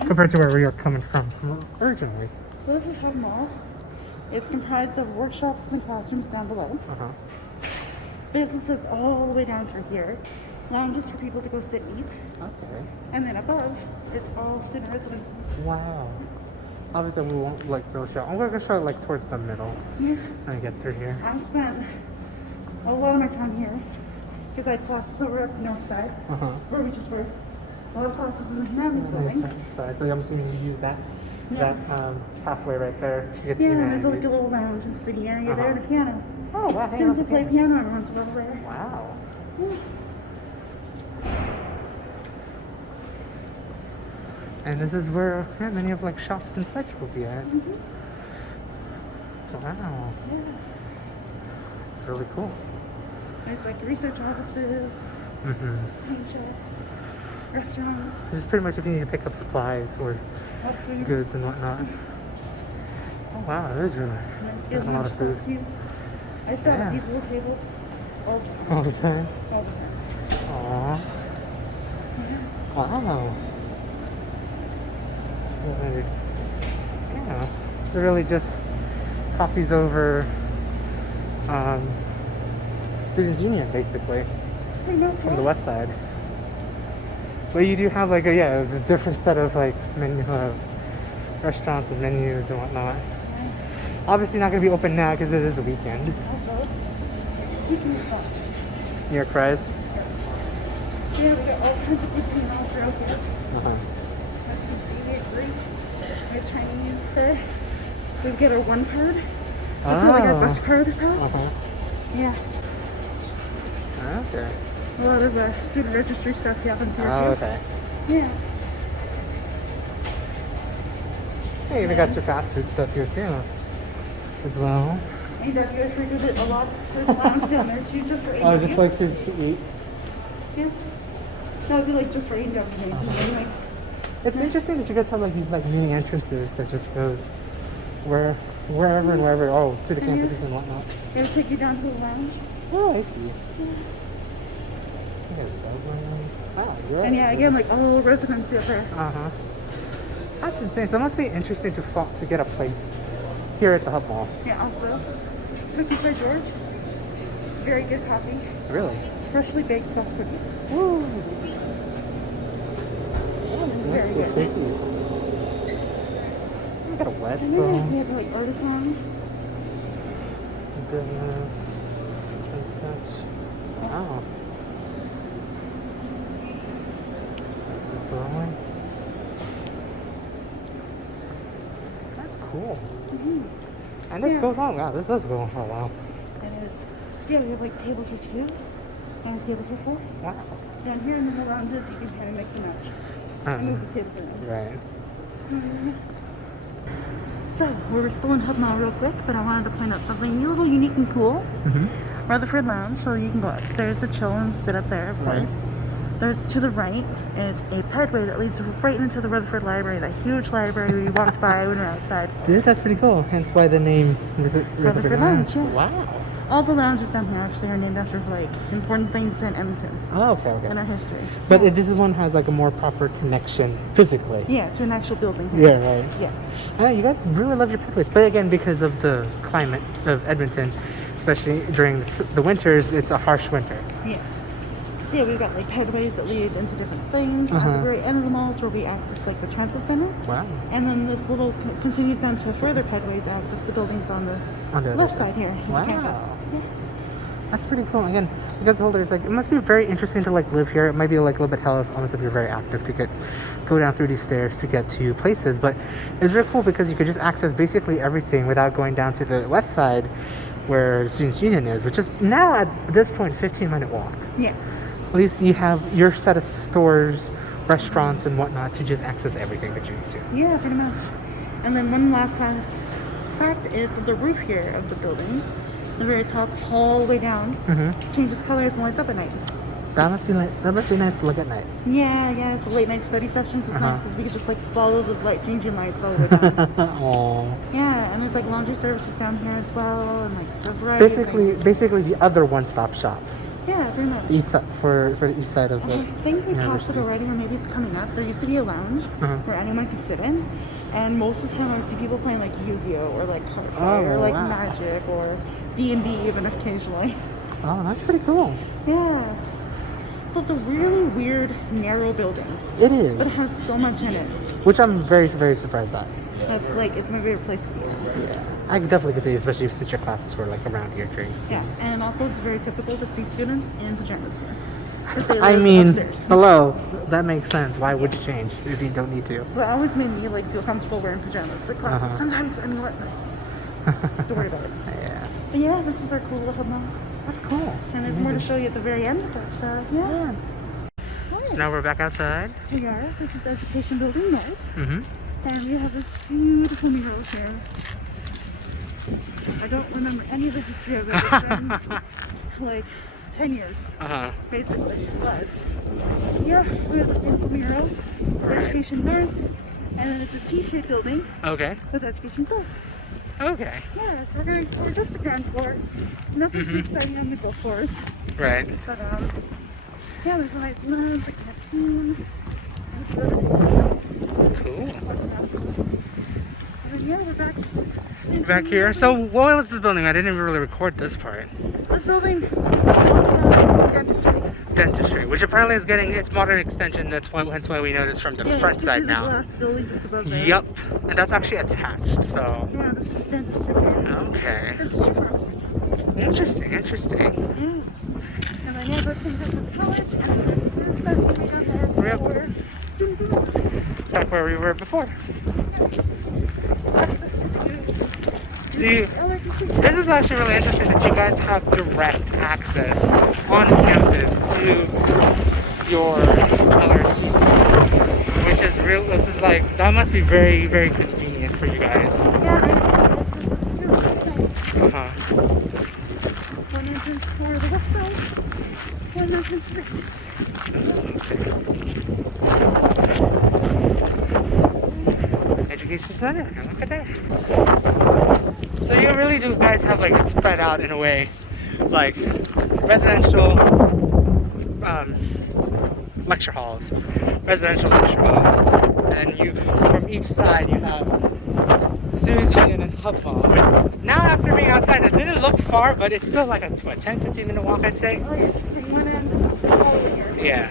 Compared to where we are coming from originally. So this is Hub Mall. It's comprised of workshops and classrooms down below. Businesses all the way down through here. Lounges for people to go sit and eat. Okay. And then above is all student residences. Wow. Obviously we won't like really show. I'm gonna show it like towards the middle. Yeah. When I get through here. I spent a lot of my time here because I had classes over at the north side where we just were. A lot of classes in the humanities building. So I'm assuming you use that pathway right there to get to Yeah, humanities. there's like a little lounge and sitting area there and a piano. Oh wow. Students will play piano every once in a while there. Wow. Yeah. And this is where many of like shops and such will be at. Wow. Yeah. It's really cool. There's like research offices, paint shops, restaurants, This is pretty much if you need to pick up supplies or food. goods and whatnot. Oh wow, that is really There's a lot of food. too. I sat at these little tables all the time. All the time. All the time. Aww. Wow. Yeah. It really just copies over Students Union basically Pretty much, from the west side. But you do have like a different set of like menu restaurants and menus and whatnot. Obviously not going to be open now because it is a weekend. Also, picnic spot. Near Fry's. Yeah, we got all kinds of pizza and all throughout here. Uh-huh. As you can see, we have Greek, we have Chinese there. We get our one card. That's like our bus card across. Uh-huh. Yeah. Okay. A lot of student registry stuff happens here Oh, too. okay. Yeah. Hey, we got your fast food stuff here too, as well. And you guys did it a lot. There's a lounge down there too, just for Oh, just like just to eat. Yeah. That would be like just for eating down there. Like, It's interesting that you guys have like these like mini entrances that just goes wherever and wherever. Oh, to the campuses and whatnot. gonna take you down to the lounge. Oh, I see. You got a subway. Wow, you're And yeah, again, like all residency up there. Uh-huh. That's insane. So it must be interesting to get a place here at the Hub Mall. Yeah, also, cookies by George. Very good coffee. Really? Freshly baked soft cookies. Woo! Very That's good. cookies. We got a wet And then we sauce, have like artisan. business, and such. Wow. Throwing. That's cool. And this goes on. Wow, this does go on for a while. It is. Yeah, we have like tables for two and tables for four. Wow. Down here in the lounges, you can kind of mix and match. And move the tables around. Right. So, we're still in Hub Mall real quick, but I wanted to point out something a little unique and cool. Rutherford Lounge, so you can go upstairs to chill and sit up there, of Right. course. There's to the right is a pedway that leads right into the Redford Library, that huge library we walked by when we were outside. Dude, that's pretty cool. Hence why the name Rutherford Lounge, yeah. Wow. All the lounges down here actually are named after like important things in Edmonton Oh, okay, okay. in our history. But this one has like a more proper connection physically. Yeah, to an actual building. Yeah, right. Yeah. You guys really love your pathways, but again, because of the climate of Edmonton, especially during the winters, it's a harsh winter. Yeah. So yeah, we've got like pedways that lead into different things. At the very end of the mall is where we access like the transit center. Wow. And then this little continues down to a further pedway to access the buildings on the left side here. Wow. On campus. Yeah. That's pretty cool. Again, you guys told her it's like it must be very interesting to like live here. It might be like a little bit hell almost if you're very active to go down through these stairs to get to places. But it's very cool because you could just access basically everything without going down to the west side where the Students' Union is, which is now at this point 15-minute walk. Yeah. At least you have your set of stores, restaurants, and whatnot to just access everything that you need to. Yeah, pretty much. And then one last fact is that the roof here of the building, the very top, all the way down, changes colors and lights up at night. That must be nice to look at night. Yeah. So late night study sessions is nice because we could just like follow the light changing lights all the way down. Aww. Yeah, and there's like laundry services down here as well, and like a variety of things. Basically the other one-stop shop. Yeah, pretty much. East side, for the east side of And the I think we passed it university. already, or maybe it's coming up. There used to be a lounge where anyone could sit in, and most of the time I would see people playing like Yu-Gi-Oh or like Cardfight or like Magic or D&D even occasionally. Oh, that's pretty cool. Yeah. So it's a really weird, narrow building, It but it is, has so much in it. which I'm very, very surprised at. That's like, it's my favorite place to be. Yeah, I definitely could see, especially since your classes were like around here too. Yeah, and also it's very typical to see students in pajamas here. 'Cause they I live mean, upstairs. hello, that makes sense. Why would you change if you don't need to? So it always made me like feel comfortable wearing pajamas. The classes, sometimes, I mean, what? Don't worry about it. Yeah, But yeah, this is our cool little mall. that's cool. And there's more to show you at the very end, but yeah. So now we're back outside. We are. This is Education Building North. Mm-hmm. And we have this beautiful mural here. I don't remember any of the history of it. It's been like 10 years, basically. But yeah, we have this beautiful mural with Education North. And then it's a T-shaped building Okay. with Education South. Okay. Yeah, so we're just the ground floor. Nothing too exciting on the middle floors. Right. But yeah, there's a nice lunch, a canteen. Cool. And then, yeah, we're back back here. So what was this building? I didn't even really record this part. This building, dentistry. Dentistry, which apparently is getting its modern extension. That's why we know this from the front side now. The glass building just above there. Yup, and that's actually attached. So Yeah, this is dentistry. okay, Dentistry pharmacy. interesting. And then yeah, that's St. Joseph's College, and then there's the station we have there Yep. for students as well. Back where we were before. See, this is actually really interesting that you guys have direct access on campus to your LRT, which is real. This is like, that must be very, very convenient for you guys. Yeah, it's really nice. One entrance for the west side, one entrance for the east. Education Center, look at that. So you really do guys have like it spread out in a way, like residential lecture halls, and then you from each side you have students union and hub hall. Now after being outside, it didn't look far, but it's still like a 10-15 minute walk, I'd say. Oh yeah, from one end all over here. Yeah.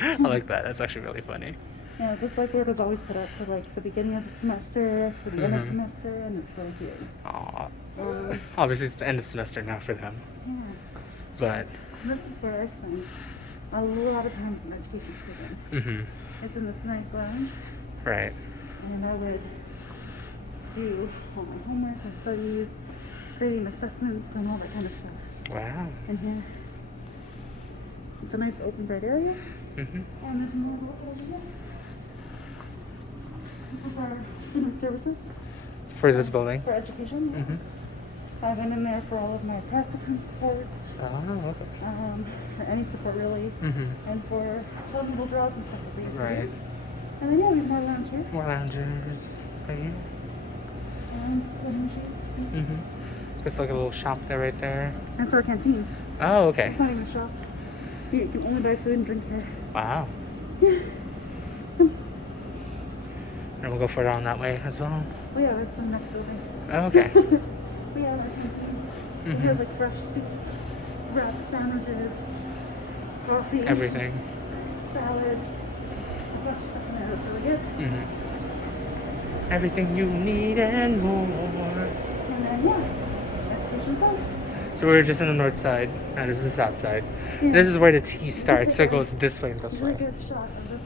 I like that. That's actually really funny. Yeah, this whiteboard was always put up for like the beginning of the semester, for the end of the semester, and it's really cute. Aww. Obviously, it's the end of the semester now for them. Yeah. But. This is where I spend a lot of time as an education student. It's in this nice lounge. Right. And I would do all my homework and studies, grading assessments, and all that kind of stuff. Wow. And here, it's a nice open bright area. And there's more over here. This is our student services. For this building? For education. I went in there for all of my practicum supports. Oh, okay. For any support really. And for technical draws and stuff like that. Right. And then yeah, we have more lounge here. More loungers right here. And linen sheets. Just like a little shop there, right there. That's our canteen. Oh, okay. It's not even a shop. You can only buy food and drink here. Wow. Yeah. And we'll go further on that way as well. Oh yeah, that's the next building. Oh, okay. We have our canteens. We have like fresh soup, wrapped sandwiches, coffee, Everything. salads, a bunch of stuff in there that's really good. Everything you need and more. And then yeah, education zone. So we're just on the north side. Now this is the south side. Yeah. This is where the T starts, so it goes this way and this Really way. good shot of this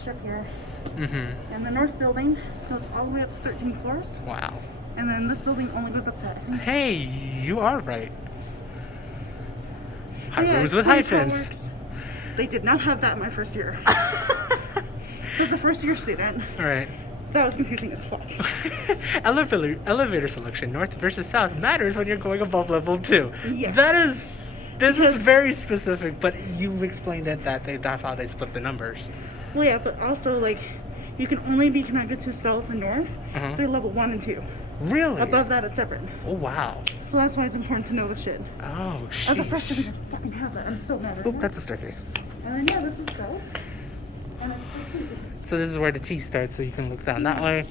strip here. Mm-hmm. And the north building goes all the way up to 13 floors. Wow. And then this building only goes up to, I think, Hey, you are right. yeah, Rooms with explains how it hyphens. works. They did not have that in my first year. As a first year student, Right. that was confusing as fuck. Elevator selection, north versus south, matters when you're going above level 2. Yes. This is very specific, but you've explained it that's how they split the numbers. Well, yeah, but also, like, you can only be connected to south and north through level 1 and 2. Really? Above that, it's separate. Oh, wow. So that's why it's important to know the shit. Oh, shit. As a freshman, I didn't fucking have that. I'm so mad at Oop, that. that's a staircase. And then, yeah, this is south. And it's 13. So this is where the T starts, so you can look down that way.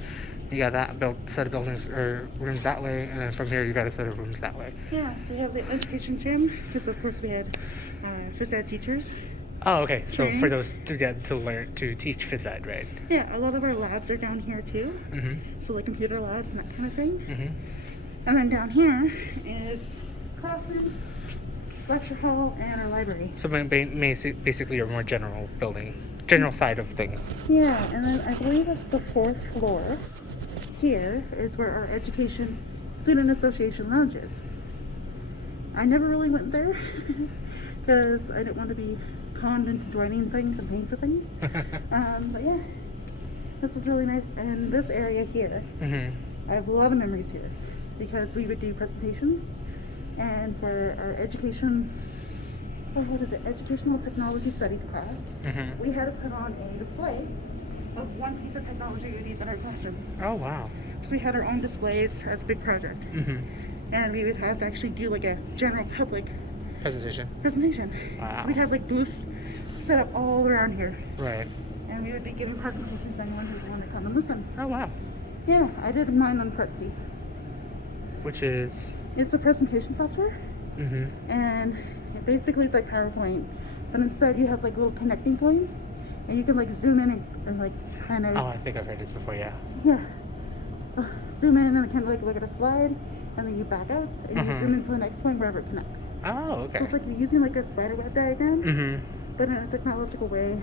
You got that set of buildings or rooms that way, and then from here you got a set of rooms that way. Yeah, so we have the education gym, because of course we had phys ed teachers. Oh, okay. So Training. for those to get to learn to teach phys ed, right? Yeah, a lot of our labs are down here too. So like computer labs and that kind of thing. And then down here is classrooms, lecture hall, and our library. So basically your more general building, general side of things. Yeah, and then I believe it's the 4th floor. Here is where our education student association lounge is. I never really went there because I didn't want to be conned into joining things and paying for things. But yeah, this is really nice. And this area here, I have a lot of memories here because we would do presentations, and for our educational technology studies class, we had to put on a display of one piece of technology we would use in our classroom. Oh, wow. So we had our own displays as a big project. And we would have to actually do like a general public Presentation. Wow. So we'd have like booths set up all around here. Right. And we would be giving presentations to anyone who would want to come and listen. Oh, wow. Yeah, I did mine on Kutz. Which is. It's a presentation software, and it basically it's like PowerPoint, but instead you have like little connecting points, and you can like zoom in and like kind of. Oh, I think I've heard this before. Yeah. Yeah. Zoom in and kind of like look at a slide, and then you back out and you zoom into the next point wherever it connects. Oh, okay. So it's like you're using like a spider web diagram, but in a technological way,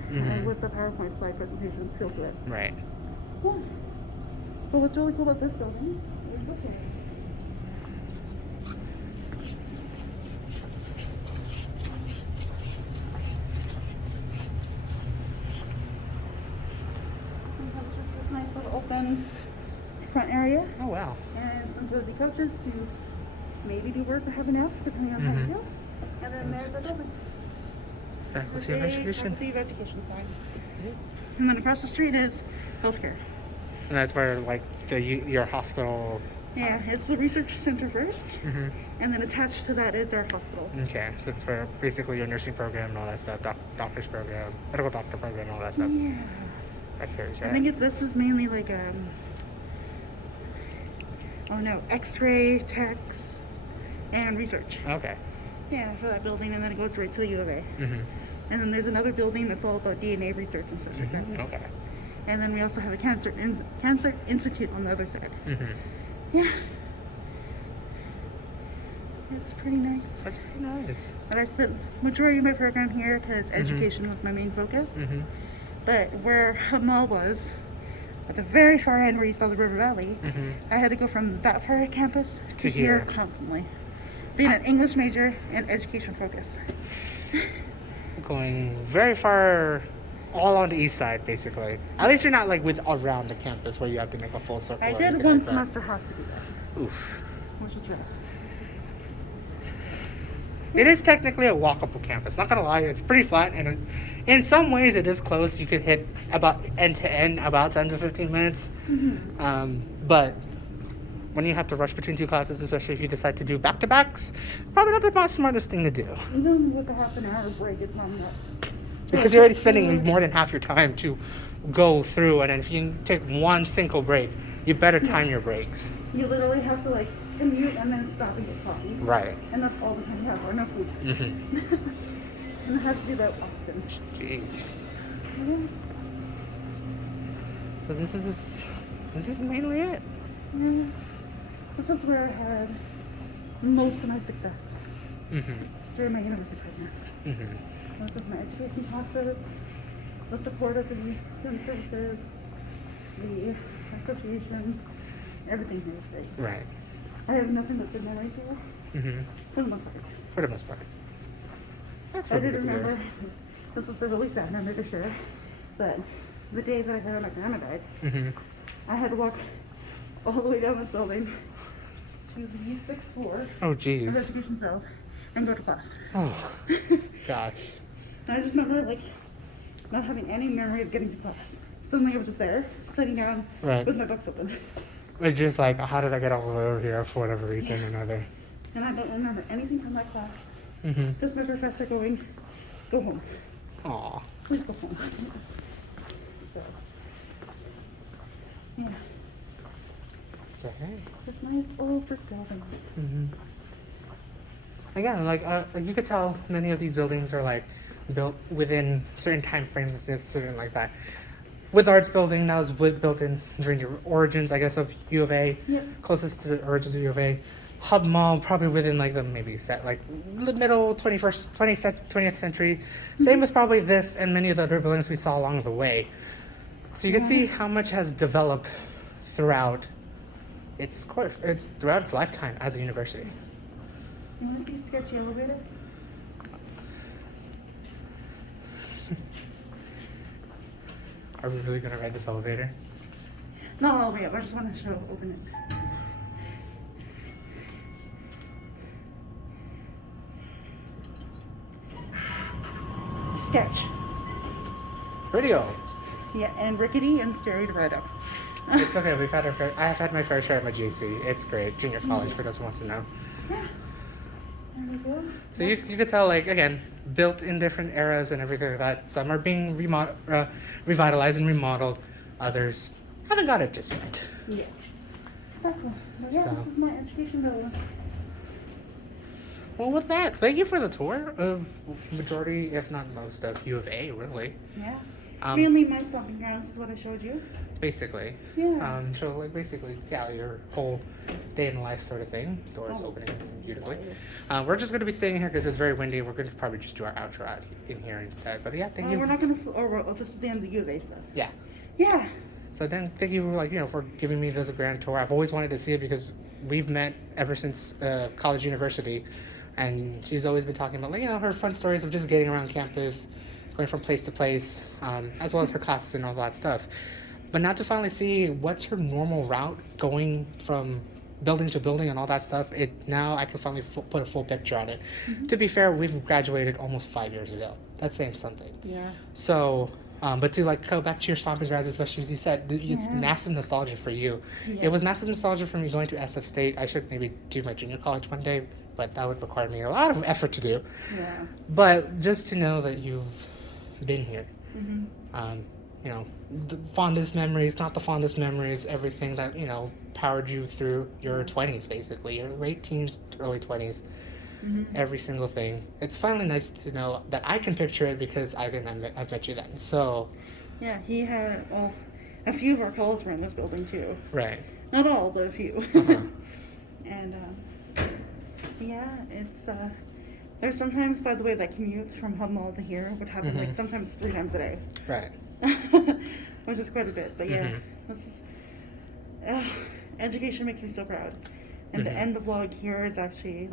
with the PowerPoint slide presentation feel to it. Right. Yeah. But what's really cool about this building is this area. We have just this nice little open front area. Oh, wow. And some cozy couches to maybe do work or have a nap, depending on how you feel. And then there's the building. Faculty of Education. Faculty of Education sign. And then across the street is healthcare. And that's where, like, your hospital. Yeah, it's the research center first, and then attached to that is our hospital. Okay, so it's for basically your nursing program and all that stuff, doctor's program, medical doctor program, and all that stuff. Yeah. That's very sad. I think this is mainly like X-ray techs and research. Okay. Yeah, for that building, and then it goes right to the U of A. And then there's another building that's all about DNA research and stuff like that. Okay. And then we also have a cancer institute on the other side. Yeah. It's pretty nice. That's pretty nice. But I spent majority of my program here because education was my main focus. But where Hub Mall was, at the very far end where you saw the River Valley, I had to go from that far campus to here constantly. Being an English major and education focus. Going very far, all on the east side, basically. At least you're not like around the campus where you have to make a full circle. I did one semester have to do that. Oof. Which is rough. It is technically a walkable campus. Not gonna lie, it's pretty flat, and in some ways it is close. You could hit about end to end about 10 to 15 minutes. But when you have to rush between two classes, especially if you decide to do back-to-backs, probably not the most smartest thing to do. Even with a half an hour break, it's not enough. Because you're already spending more than half your time to go through, and then if you take one single break, you better time your breaks. You literally have to like commute and then stop and get coffee. Right. And that's all the time you have, or no food. And I have to do that often. Jeez. Yeah. So this is mainly it. Yeah. This is where I had most of my success during my university program. Most of my education classes, the support of the student services, the association, everything here is great. Right. I have nothing but good memories here. For the most part. For the most part. That's I what did remember, this was a really sad memory to share, but the day that I heard my grandma died, I had to walk all the way down this building to the 6th floor of education cell and go to class. Oh, gosh. And I just remember like not having any memory of getting to class. Suddenly I was just there, sitting down with my books open. It's just like, how did I get all the way over here for whatever reason or another? And I don't remember anything from that class. Just my professor going, go home. Aw. Please go home. So, yeah. Okay. This nice old brick building. Again, like you could tell many of these buildings are like built within certain time frames and certain like that. With Arts Building, that was built in during the origins, I guess, of U of A, closest to the origins of U of A. Hub Mall, probably within like the maybe set like the middle 20th century. Same with probably this and many of the other buildings we saw along the way. So you can see how much has developed throughout its lifetime as a university. You want to see a sketchy elevator? Are we really gonna ride this elevator? No, all the way up. I just want to open it. Sketch. Radio. Yeah, and rickety and scary to ride up. It's okay. I have had my fair share at my JC. It's great. Junior college for those who wants to know. Yeah. There we go. So you could tell, like, again, built in different eras and everything like that. Some are being revitalized and remodeled. Others haven't got it just yet. Yeah. Exactly. But yeah, So. this is my education building. Well, with that, thank you for the tour of majority, if not most, of U of A, really. Yeah. Um, Mainly my stomping grounds is what I showed you. Basically. Yeah. So, like, basically, yeah, your whole day in life sort of thing. Doors Oh. opening beautifully. We're just going to be staying here because it's very windy. We're going to probably just do our outro out in here instead. But yeah, thank you. We're not gonna. This is the end of the U of A stuff. Yeah. Yeah. So then, thank you, for giving me this grand tour. I've always wanted to see it because we've met ever since college, university, and she's always been talking about, her fun stories of just getting around campus, going from place to place, as well as her classes and all that stuff. But now to finally see what's her normal route going from building to building and all that stuff, now I can finally put a full picture on it. Mm-hmm. To be fair, we've graduated almost 5 years ago. That's saying something. Yeah. So, but to go back to your stomping grounds, especially as you said, it's massive nostalgia for you. Yeah. It was massive nostalgia for me going to SF State. I should maybe do my junior college one day, but that would require me a lot of effort to do. Yeah. But just to know that you've been here, the fondest memories, not the fondest memories, everything that, powered you through your 20s, basically, your late teens, early 20s, every single thing. It's finally nice to know that I can picture it because I've met you then. So. Yeah, he had, a few of our calls were in this building too. Right. Not all, but a few. And, it's, there's sometimes, by the way, that commute from Hub Mall to here would happen sometimes 3 times a day. Right. Which is quite a bit, but yeah, this is, education makes me so proud. And the end of vlog here is actually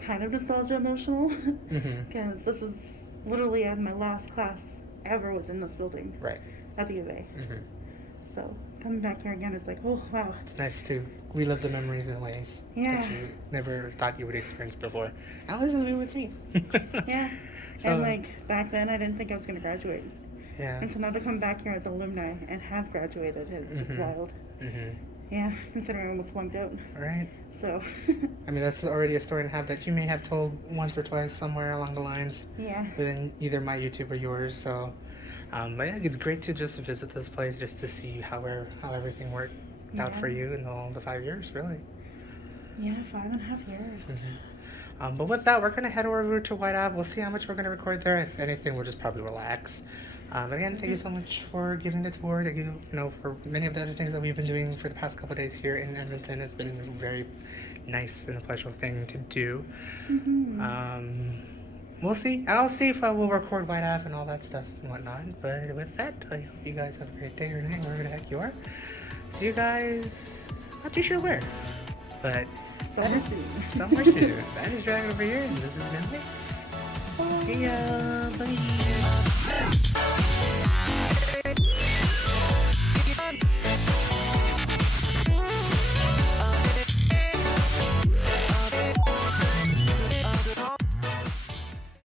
kind of nostalgia emotional, because this is literally my last class ever was in this building. Right. At the U of A. So coming back here again is oh wow. It's nice to relive the memories in ways that you never thought you would experience before. That was new with me. Yeah. So, and back then I didn't think I was going to graduate. Yeah. And so now to come back here as an alumni and have graduated is just wild. Yeah, considering I almost flunked out. Right. So. I mean, that's already a story and a half that you may have told once or twice somewhere along the lines. Yeah. Within either my YouTube or yours. So, but yeah, it's great to just visit this place just to see how everything worked out for you in all the 5 years, really. Yeah, 5.5 years. But with that, we're going to head over to White Ave. We'll see how much we're going to record there. If anything, we'll just probably relax. But again, thank you so much for giving the tour. Thank you, for many of the other things that we've been doing for the past couple of days here in Edmonton. It's been a very nice and a pleasurable thing to do. We'll see. I'll see if I will record White Ave and all that stuff and whatnot. But with that, I hope you guys have a great day or night, wherever the heck you are. See you guys, not too sure where, but somewhere soon. Somewhere soon. That is Dragyn over here, and this is Netflix. See ya. Bye.